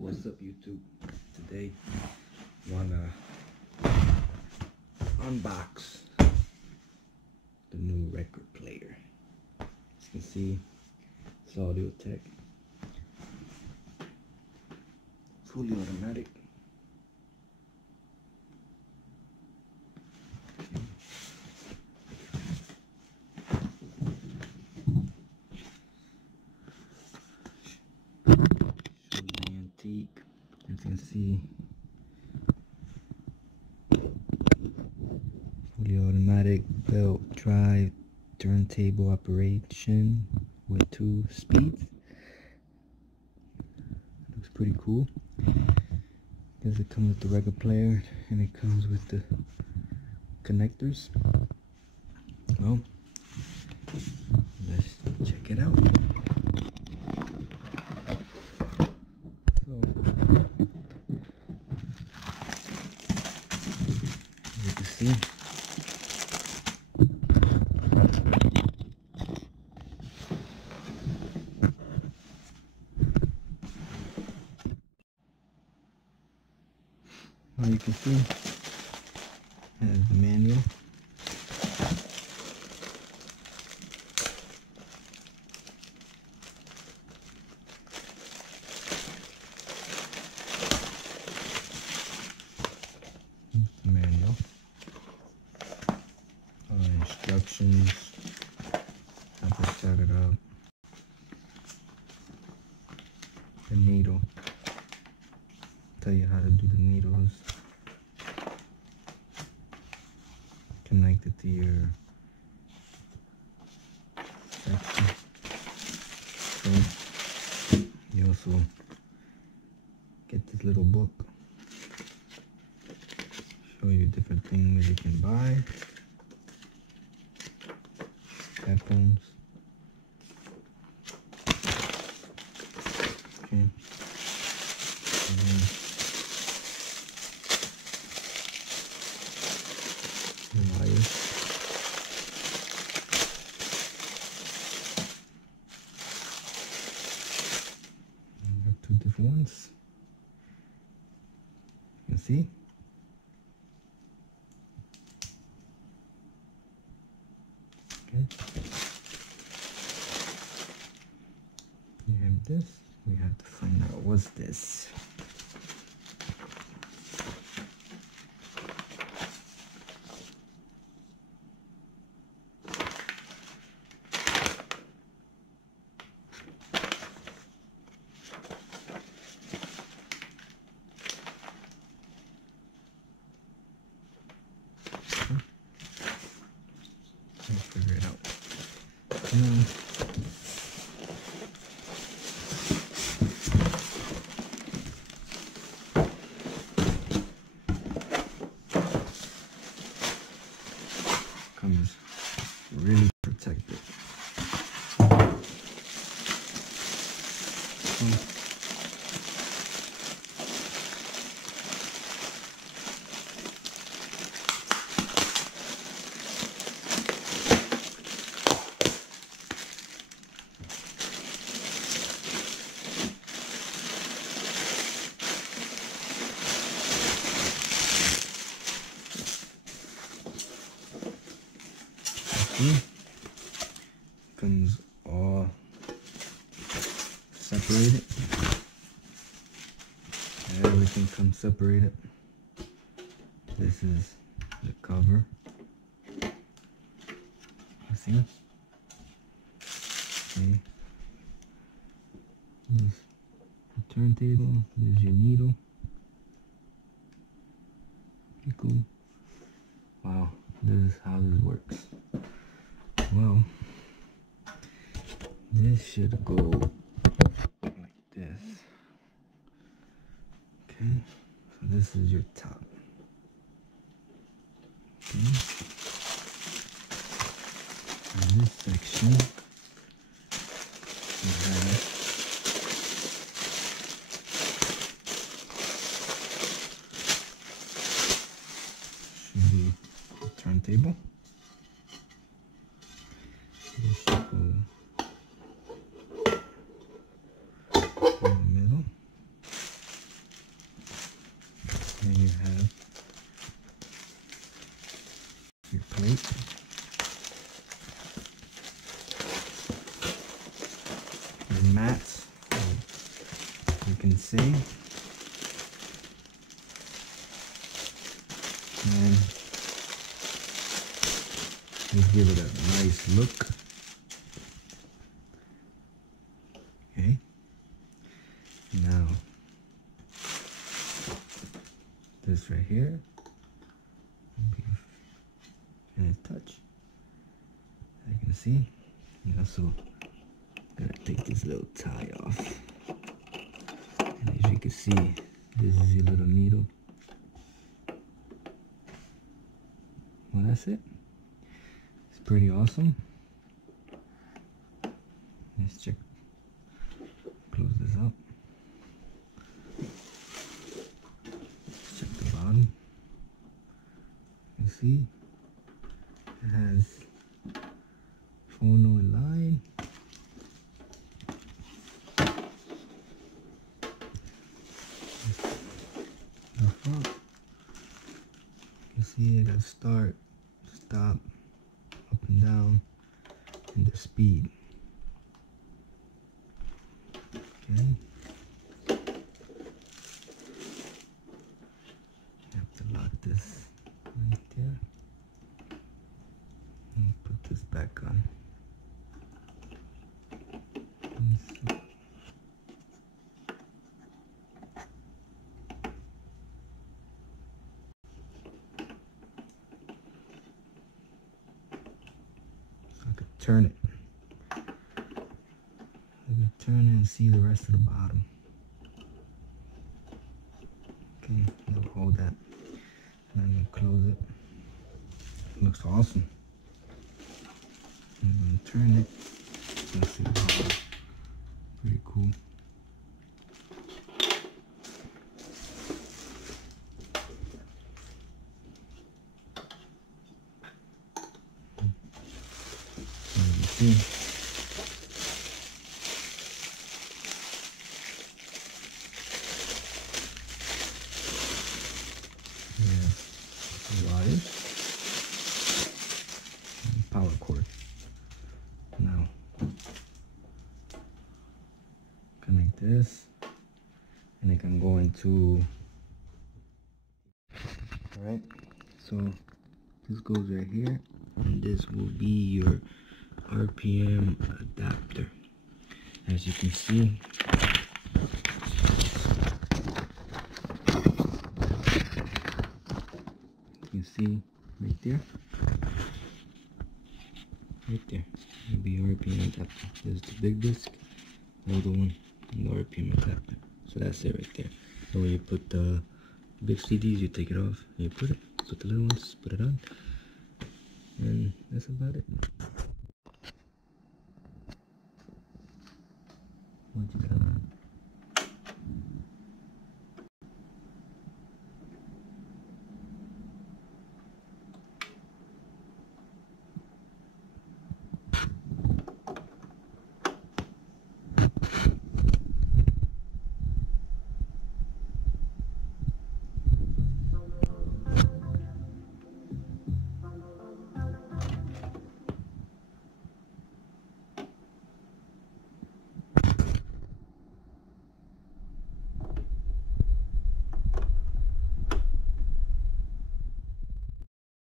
What's up, YouTube? Today wanna unbox the new record player. As you can see, it's Audio Tech, fully automatic. Show the antique. As you can see, fully automatic belt drive turntable operation with 2 speeds. Looks pretty cool because it comes with the record player and it comes with the connectors. Well, let's check it out. So, as you can see, you can see it has the manual. The manual. Instructions. How to set it up. The needle. Tell you how to do the needles. Connect it to your section. So you also get this little book. Show you different things you can buy. Headphones. Okay. And then the wires. We have 2 different ones. You can see. Okay. We have this. We have to find out what's this. Let's figure it out. Comes really protected. Comes all separated. Everything comes separated. This is the cover. You see? Okay. This the turntable. There's your needle. Pretty cool. Wow, this is how this works. Well, this should go like this. Okay, so this is your top. Okay. In this section, you have should be a turntable. This should go in the middle. you can see. And let's give it a nice look. Okay. Now, this right here, and a touch. I can see. And also, gotta take this little tie off. And as you can see, this is your little needle. Well, that's it. It's pretty awesome. Let's check. Close this up. Check the bottom. You see, it has phono and line. The front. You see, it got start, stop, up and down, and the speed. Okay. You have to lock this right there. And put this back on. So I could turn it. I could turn it and see the rest of the bottom. Okay, I'll hold that. And I'm gonna close it. It looks awesome. I'm gonna turn it. Let's see the bottom. Pretty cool. As you see. Wires and power cord. Now connect this and it can go into, alright, so this goes right here and this will be your RPM adapter. As you can see, you see right there, will be RPM adapter. This is the big disc, the other one, and the RPM adapter. So that's it right there. So when you put the big CDs, you take it off and you put the little ones, put it on, and that's about it. What you got?